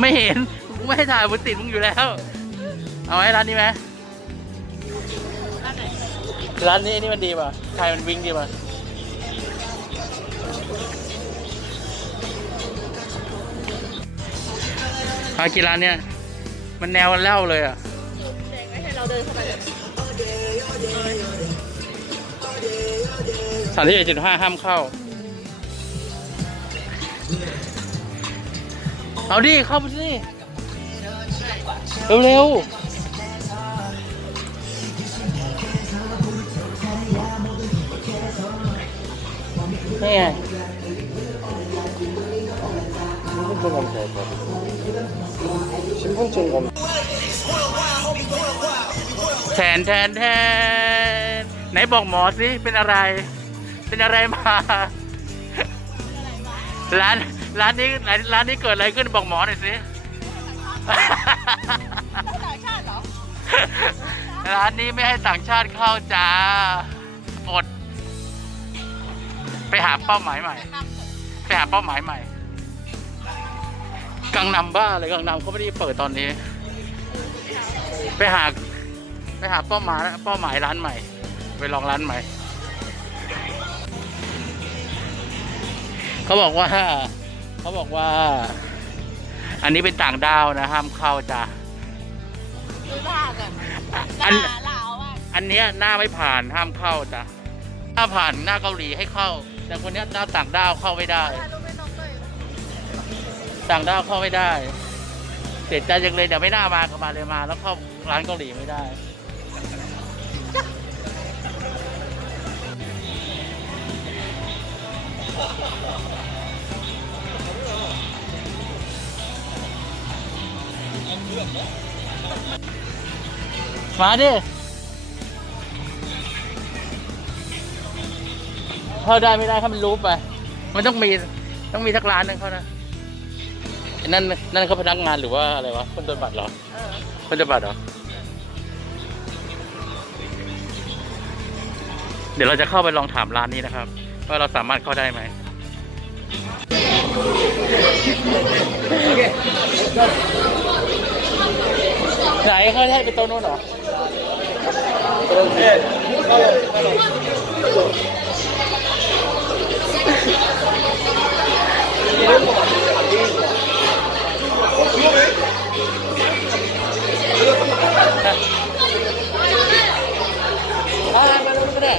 ไม่เห็นกูไม่ให้ถ่ายบนติดมึงอยู่แล้ว เอาไว้ร้านนี้ไหมร้านนี้นี่มันดีป่ะไทยมันวิ่งดีป่ะมากินร้านเนี้ยมันแนวเล่าเลยอะไม่ให้เราเดินเข้าไปเลยสามที่เอ็ดจุดห้าห้ามเข้า เอาดิ เข้าไปสิเร็วๆนี่ไง 신분증 검 แทนแทนแทนไหนบอกหมอสิ เป็นอะไร เป็นอะไรมา ร้านร้านนี้ร้านร้านนี้เกิดอะไรขึ้นบอกหมอหน่อยสิ ต่างชาติเหรอร้านนี้ไม่ให้ต่างชาติเข้าจ้า อด ไปหาเป้าหมายใหม่ ไปหาเป้าหมายใหม่ กังนำบ้าเลยกังนำเขาไม่ได้เปิดตอนนี้ ไปหา ไปหาเป้าหมายเป้าหมายร้านใหม่ ไปลองร้านใหม่ เขาบอกว่า เขาบอกว่า อันนี้เป็นต่างดาวนะ ห้ามเข้าจ้ะดูหน้ากันอันหน้าลาวอะอันเนี้ยหน้าไม่ผ่านห้ามเข้าจ้ะหน้าผ่านหน้าเกาหลีให้เข้า แต่คนเนี้ยหน้าต่างด้าวเข้าไม่ได้ ถ่ายรูปให้น้องด้วยต่างด้าวเข้าไม่ได้ เสียใจจังเลยเดี๋ยวไม่น่ามาก็มาเลยมา แล้วเข้าร้านเกาหลีไม่ได้ มาดิเข้าได้ไม่ได้ถ้ามันรู้ไป มันต้องมีต้องมีทักร้านหนึงเขานะไอ้นั่นนั่นเขาพนักงานหรือว่าอะไรวะคนโดนบัตรเหรอคนโดนบัตรเหรอ เดี๋ยวเราจะเข้าไปลองถามร้านนี้นะครับ ว่าเราสามารถเข้าได้ไหม ไหนเขาให้ไปโต๊ะนู้นเหรออ่ามาลงก็ได้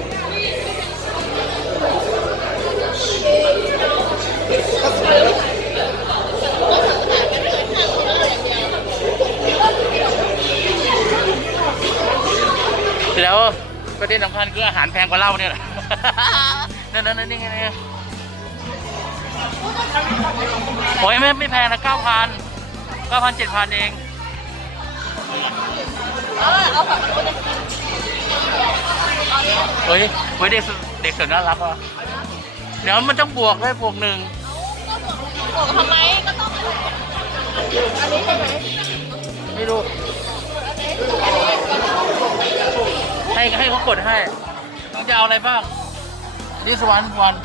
แล้วประเด็นสำคัญคืออาหารแพงกว่าเหล้าเนี่ยแหละนั่นนั่นนี่ไงนี่โอ้ยไม่ไม่แพงนะเก้าพันเก้าพันเจ็ดพันเองเออเอาฝั่งนู้นเลยเฮ้ยเฮ้ยเด็กสุดเด็กสุดน่ารักว่ะเดี๋ยวมันต้องบวกด้วยบวกหนึ่งบอกทำไมก็ต้องอันนี้ใช่ไหมไม่ ให้ให้เขากดให้น้องจะเอาอะไรบ้าง this one one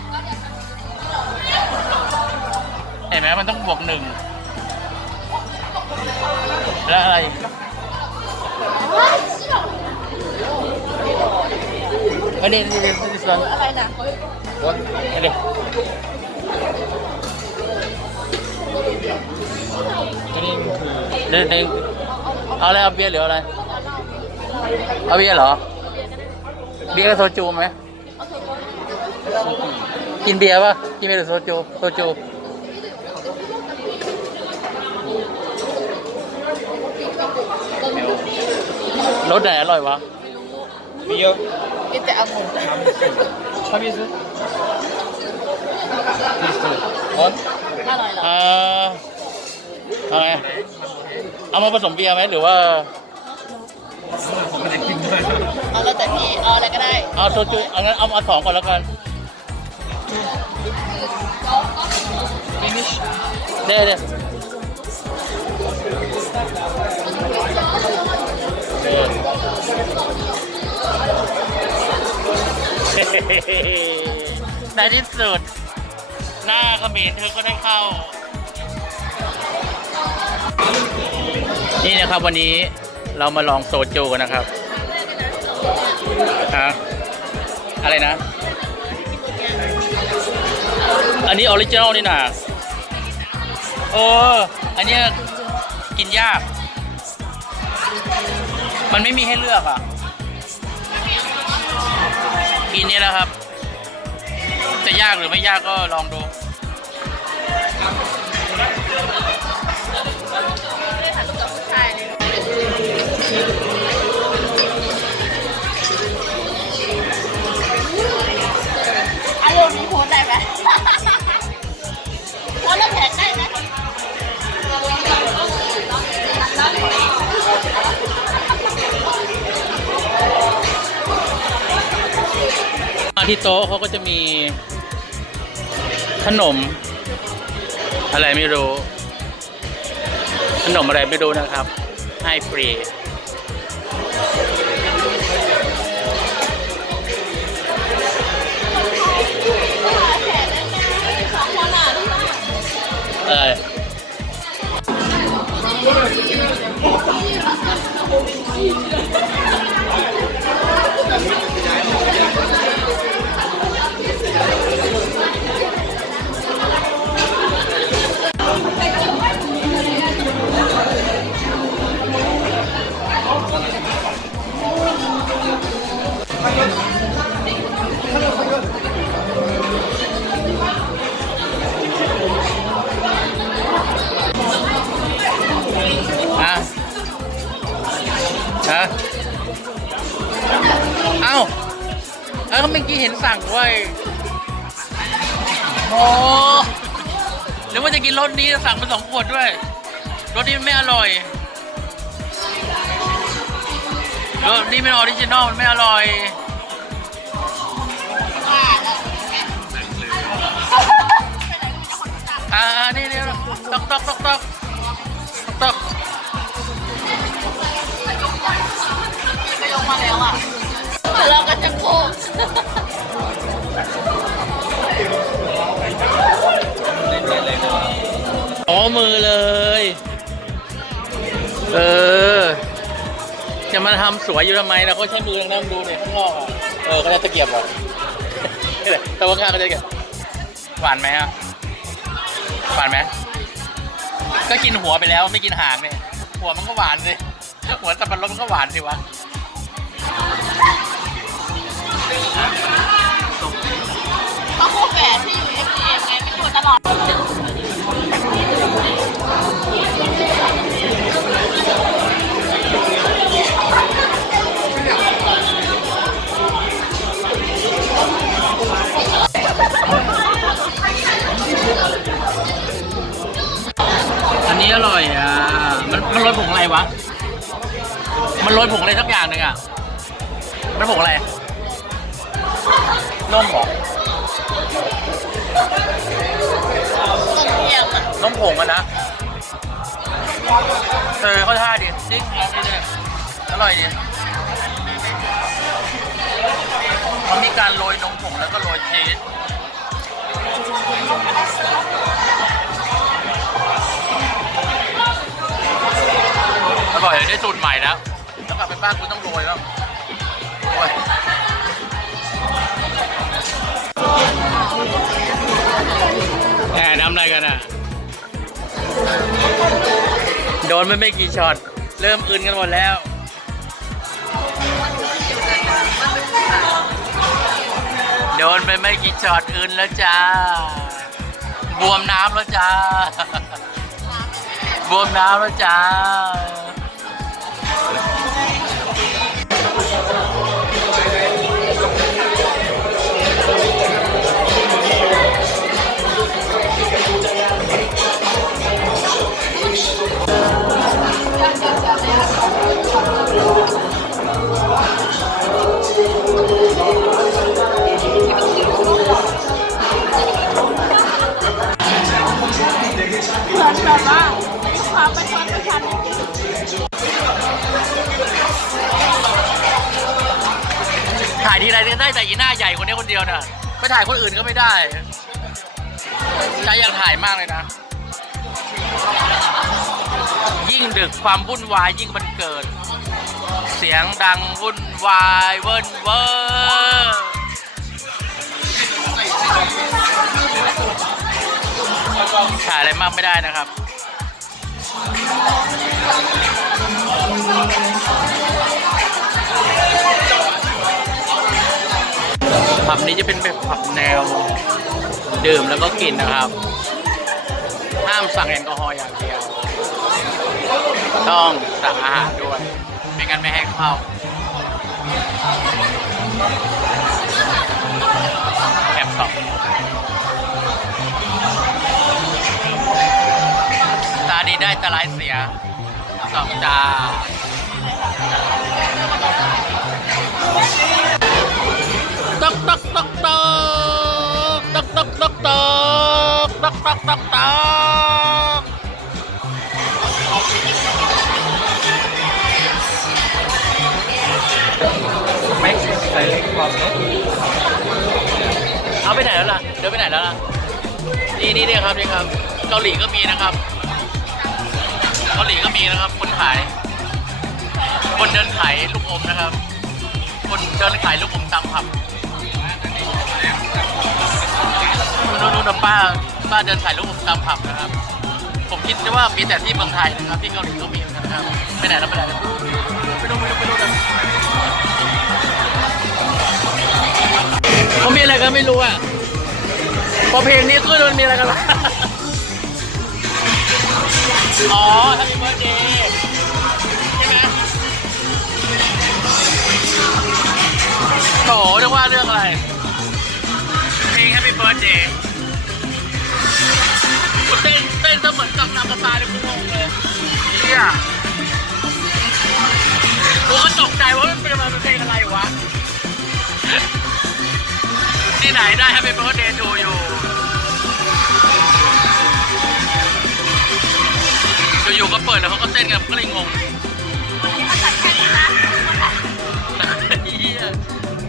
เห็นไหมมันต้องบวกหนึ่งแล้วอะไรอันนี้นี่นี่ this one อะไรนะ what อันนี้อันนี้เดี๋ยวเดี๋ยวเอาอะไรเอาเบียร์หรือเอาอะไร เอาเบียร์เหรอ เบียร์กับโซจูไหมกินเบียร์ป่ะ กินเบียร์หรือโซจู โซจูรสไหนอร่อยวะเบียร์กินแต่องุ่นชอบยี่สิบยี่สิบอร่อยเหรออะไรเอามาผสมเบียร์ไหมหรือว่า เพี่เอาอะไรก็ได้เอาโซจูเอางั้นเอามาสองก่อนแล้วกันเด้เด้ในที่สุด หน้าเขมรเธอก็ได้เข้า นี่นะครับวันนี้เรามาลองโซจูกันนะครับ ฮะอะไรนะ อันนี้ออริจินอลนี่นะโอ้อันเนี้ยกินยาก มันไม่มีให้เลือกอะ กินนี่แหละครับ จะยากหรือไม่ยากก็ลองดู ที่โต๊ะเขาก็จะมี ขนม อะไรไม่รู้ ขนมอะไรไม่รู้นะครับ ให้ฟรี มื่อกี้เห็นสั่งไว้โอ้หรือว่าจะกินรสนี้สั่งมาสองขวดด้วย รสนี้มันไม่อร่อยรสนี้ไม่ออริจินอลมันไม่อร่อย ทำสวยอยู่ทำไมเราใช้มือนั่งดูเนี่ยข้างนอกอะเออก็ได้ตะเกียบหรอนี่แหละแต่ว่าข้างก็ได้ตะเกียบหวานไหมอะหวานไหมก็กินหัวไปแล้วไม่กินหางเนี่ยหัวมันก็หวานเลยหัวสับปะรดมันก็หวานสิวะเพราะคู่แฝดที่อยู่ FGM ไงไม่อยู่ตลอด อันนี้อร่อยอะ มันมันโรยผงอะไรวะ มันโรยผงอะไรสักอย่างหนึ่งอะ มันผงอะไรนมเหรอต้นเทียมอะนมผงอะนะเออเข้าท่าดิจริงลองดิเนี่ยอร่อยดิเขามีการโรยนมผงแล้วก็โรยชีส ร่อยได้สูตรใหม่แล้วแล้วกลับไปบ้านคุณต้องโรยแล้วโรยแหมน้ำอะไรกันอะ โดนไม่ไม่กี่ช็อต เริ่มอื่นกันหมดแล้ว โดนไปไม่กี่ช็อตอื่นแล้วจ้า บวมน้ำแล้วจ้า บวมน้ำแล้วจ้า แบบว่ามีความประชดประชันจริงถ่ายทีไรเนี่ยได้แต่ยีหน้าใหญ่คนนี้คนเดียวเนี่ยไปถ่ายคนอื่นก็ไม่ได้ใจอยากถ่ายมากเลยนะ ยิ่งดึกความวุ่นวายยิ่งมันเกิด เสียงดังวุ่นวายเวิร์นเวอร์ ถ่ายอะไรมากไม่ได้นะครับ ผับนี้จะเป็นแบบผับแนวดื่มแล้วก็กินนะครับ ห้ามสั่งแอลกอฮอล์อย่างเดียว ต้องสั่งอาหารด้วยไม่งั้นไม่ให้เข้าแอบสอง ได้ตาลายเสียสองจาตกตกตกตกตกตกตกตกตกตกตกตก Make it slightly faster. เอาไปไหนแล้วล่ะ เดินไปไหนแล้วล่ะ นี่นี่เนี่ยครับนี่ครับ เกาหลีก็มีนะครับ มีนะครับ คนขาย คนเดินขายลูกอมนะครับ คนเดินขายลูกอมตามผับนู่นนู่นป้าป้าเดินขายลูกอมตามผับนะครับ ผมคิดว่ามีแต่ที่เมืองไทยนะครับ ที่เกาหลีก็มีเหมือนกันนะครับไปไหนแล้วไปไหนแล้วไปดูไปดูไปดูนะเขามีอะไรกันไม่รู้อะพอเพลงนี้ขึ้นมันมีอะไรกันล่ะ อ๋อ Happy Birthday ใช่ไหมโถนึกว่าเรื่องอะไร เพลง Happy Birthday กูเต้นเต้นเสมือนกับนำมาตาเลยกูงงเลยเฮียกูก็ตกใจว่ามันเป็นมาเป็นเพลงอะไรวะ ที่ไหนได้ Happy Birthday to you อยู่ ๆก็เปิดแล้วเขาก็เต้นกันผมก็เลยงงเหี้ย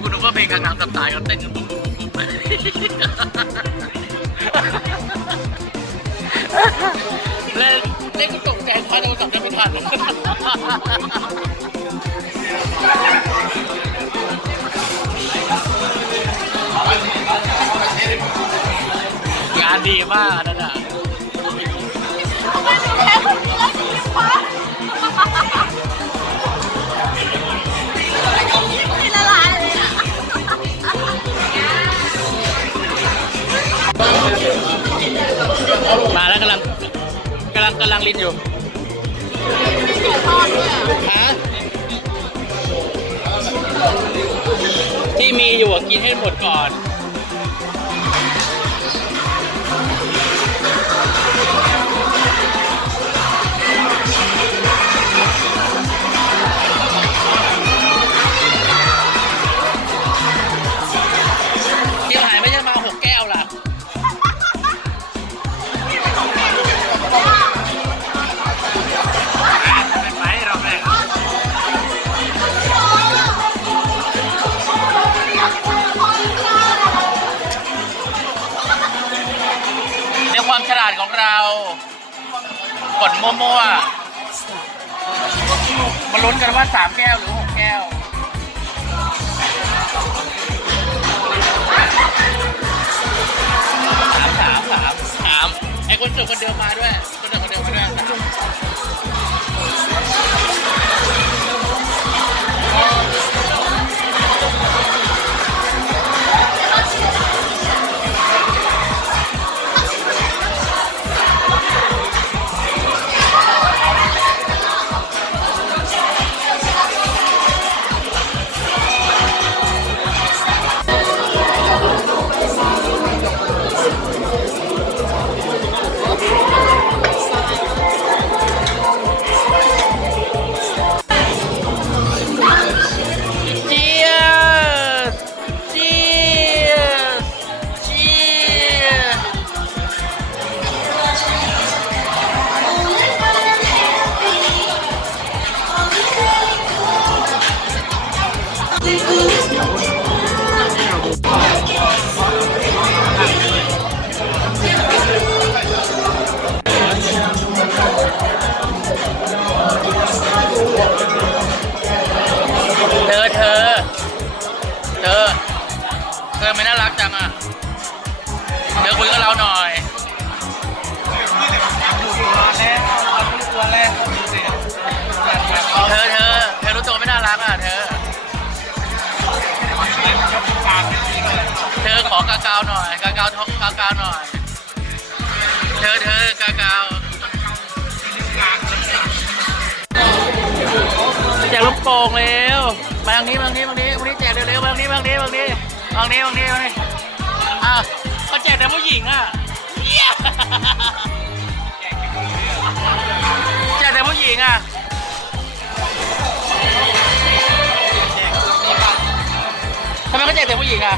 กูนึกว่าเพลงกลางๆสับตายเขาเต้นกันปุ๊บปุ๊บปุ๊บเล่นเล่นกูตกใจคว้าโทรศัพท์ได้ไม่ทันงานดีมากอันนั่นอะ มาแล้วกำลังกำลังกำลังลิ้นอยู่ฮะที่มีอยู่อะกินให้หมดก่อน มั่วๆมาลุ้นกันว่าสามแก้วหรือหกแก้วสามสามสามสามไอ้คนสิร์ฟคนเดิมมาด้วย อไม่น่ารักจังอะ เดี๋ยวคุยกับเราหน่อยเธอเธอเธอรู้ตัวไม่น่ารักอะเธอ เธอขอกากาวหน่อยกากาวท้องกากาวหน่อย เธอเธอกากาวแจกลูกโป่งเร็วมาทางนี้มาทางนี้มาทางนี้มาทางนี้แจกเร็วๆมาทางนี้มาทางนี้มาทางนี้ มาทางนี้มาทางนี้มาทางนี้อะเขาแจกแต่ผู้หญิงอะเหี้ยแจกแต่ผู้หญิงอะทำไมเขาแจกแต่ผู้หญิงอะ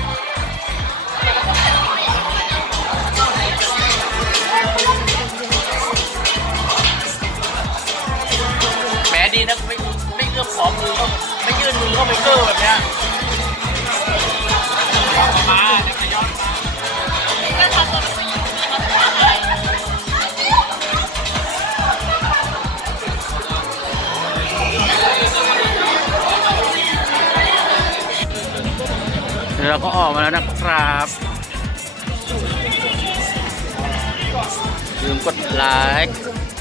แหมดีนะไม่ไม่เอื้อมขอมือเข้าไม่ยื่นมือเข้าไปเกอร์แบบเนี้ย ก็ออกมาแล้วนะครับลืมกดไลค์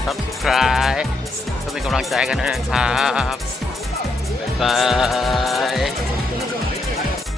subscribe ก็เป็นกำลังใจกันด้วยนะครับ บ๊ายบาย